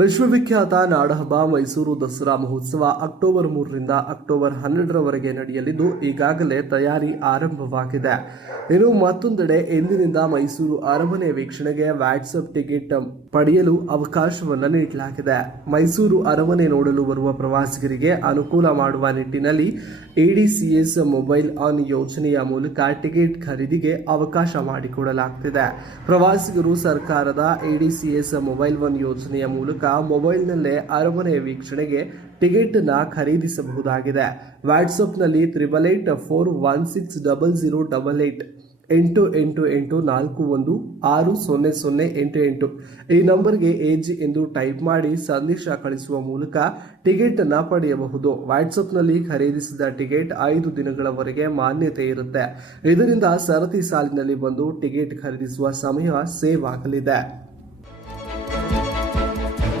ವಿಶ್ವವಿಖ್ಯಾತ ನಾಡಹಬ್ಬ ಮೈಸೂರು ದಸರಾ ಮಹೋತ್ಸವ ಅಕ್ಟೋಬರ್ 3ರಿಂದ ಅಕ್ಟೋಬರ್ 12ರವರೆಗೆ ನಡೆಯಲಿದ್ದು ಈಗಾಗಲೇ ತಯಾರಿ ಆರಂಭವಾಗಿದೆ. ಇನ್ನು ಮತ್ತೊಂದೆಡೆ ಇಂದಿನಿಂದ ಮೈಸೂರು ಅರಮನೆ ವೀಕ್ಷಣೆಗೆ ವಾಟ್ಸ್ಆಪ್ ಟಿಕೆಟ್ ಪಡೆಯಲು ಅವಕಾಶವನ್ನು ನೀಡಲಾಗಿದೆ. ಮೈಸೂರು ಅರಮನೆ ನೋಡಲು ಬರುವ ಪ್ರವಾಸಿಗರಿಗೆ ಅನುಕೂಲ ಮಾಡುವ ನಿಟ್ಟಿನಲ್ಲಿ ಎಡಿಸಿಎಸ್ ಮೊಬೈಲ್ ಆನ್ ಯೋಜನೆಯ ಮೂಲಕ ಟಿಕೆಟ್ ಖರೀದಿಗೆ ಅವಕಾಶ ಮಾಡಿಕೊಡಲಾಗುತ್ತಿದೆ. ಪ್ರವಾಸಿಗರು ಸರ್ಕಾರದ ಎಡಿಸಿಎಸ್ ಮೊಬೈಲ್ ಒನ್ ಯೋಜನೆಯ ಮೂಲಕ ಮೊಬೈಲ್ನಲ್ಲೇ ಅರಮನೆ ವೀಕ್ಷಣೆಗೆ ಟಿಕೆಟ್ ನ ಖರೀದಿಸಬಹುದಾಗಿದೆ. ವಾಟ್ಸ್ಆಪ್ನಲ್ಲಿ 8884160088 8884160088 ಈ ನಂಬರ್ಗೆ AG ಎಂದು ಟೈಪ್ ಮಾಡಿ ಸಂದೇಶ ಕಳಿಸುವ ಮೂಲಕ ಟಿಕೆಟ್ ಅನ್ನು ಪಡೆಯಬಹುದು. ವಾಟ್ಸ್ಆಪ್ನಲ್ಲಿ ಖರೀದಿಸಿದ ಟಿಕೆಟ್ 5 ದಿನಗಳವರೆಗೆ ಮಾನ್ಯತೆ ಇರುತ್ತೆ. ಇದರಿಂದ ಸರತಿ ಸಾಲಿನಲ್ಲಿ ಬಂದು ಟಿಕೆಟ್ ಖರೀದಿಸುವ ಸಮಯ ಸೇವ್ ಆಗಲಿದೆ.